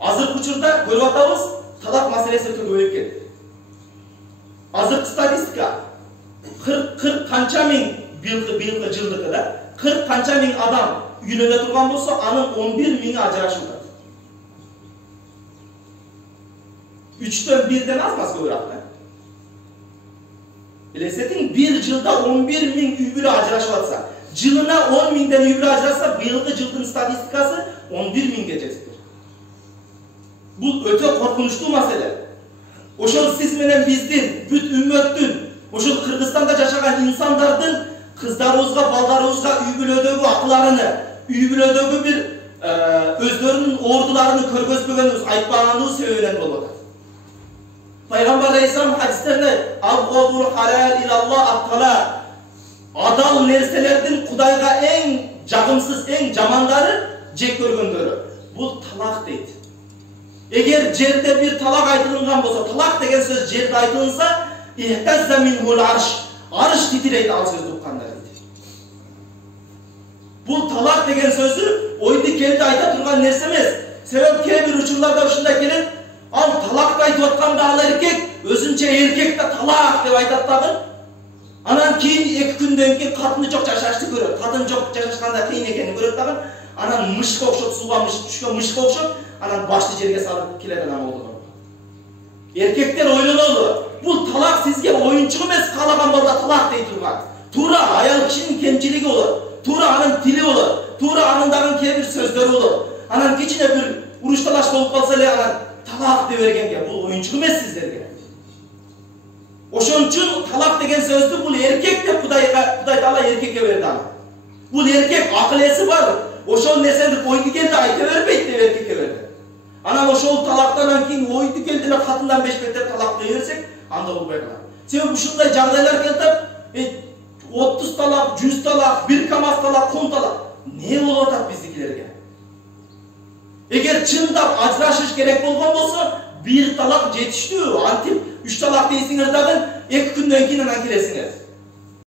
Азыркы учурда көрүп атабыз, талак маселеси өтө көбөйүп кетти. Азыркы статистика 40 канча миң быйылкы жылдыкы да 40 канча миң адам үйлөнө турган болсо, анын 11 миңи ажырашып атат. 3-төн 1-ден аз көбүрөөк да. Билесетиң, bir жылда 11 миң үй бүлө ажырашып атса, жылына 10 миңден үй бүлө ажыраса, быйылкы жылдын статистикасы 11 миңге жетти. Бул өтө коркунучтуу маселе. Ошол сиз менен биздин, бүт үммөттүн, ошол Кыргызстанда жашаган инсандардын кыздарыбызга, балдарыбызга үй бүлөдөгү акыларыны, үй бүлөдөгү бир өздөрүнүн ордуларını көргөзбөгөнүбүз, айтпаганыбыз себебинен болуп атат. Пайгамбар Алейхиссалам хадистерде "Абгадул халал илаллах ат-талак", адал нерселердин Кудайга эң жагымсыз, эң жамандары, жек көргөндөрү. Бул талак дейт. Эгер жерде бир талак айтылган болсо, талак деген сөз жерде айтылса, ихтазза минхул арш титирейт ал сөздү укканда дейт. Бул талак деген сөзү ойду келди айта турган нерсе эмес. Себеп кээ бир учурларда ушундай келет, ал талак айтып атканда ал эркек өзүнчө эркек да талак деп айтат дагы. Анан кийин 2 күндөн кийин катыны жок жашашты көрөт. Катын жок жашашканда кыйын экенин көрөт дагы. Анан мышка окшоп, сууга түшкөн мышка окшоп, анан башты жерге салып келет анан болду. Эркектер ойлонолу. Бул талак сизге оюнчук эмес, каалаган балда талак дей турган. Туура аял кишинин кемчилиги болот. Туура анын тили болот. Туура анын дагы кээ бир сөздөрү болот. Анан кичине бир уруш талаш болуп калса эле анан талак деп бергенге бул оюнчук эмес сиздерге. Ошон үчүн талак деген сөздү бул эркек деп Кудай Таала эркекке берди аны. Бул эркек акыл эси бар. Ошол нерсени ойду келди айта бербейт деп эркекке берди. Анан ошол талактан кийин ойду келди эле катындан бешпеттеп талак дей берсек, анда болбой калат. Себеби ушундай жагдайлар келип, 30 талак, 100 талак, 1 камаз талак, 10 талак. Не болуп атат биздикилерге? Эгер чындап ажырашыш керек болгон болсо, 1 талак жетиштүү. Антип 3 талак дейсиңер дагы 2 күндөн кийин анан келесиңер.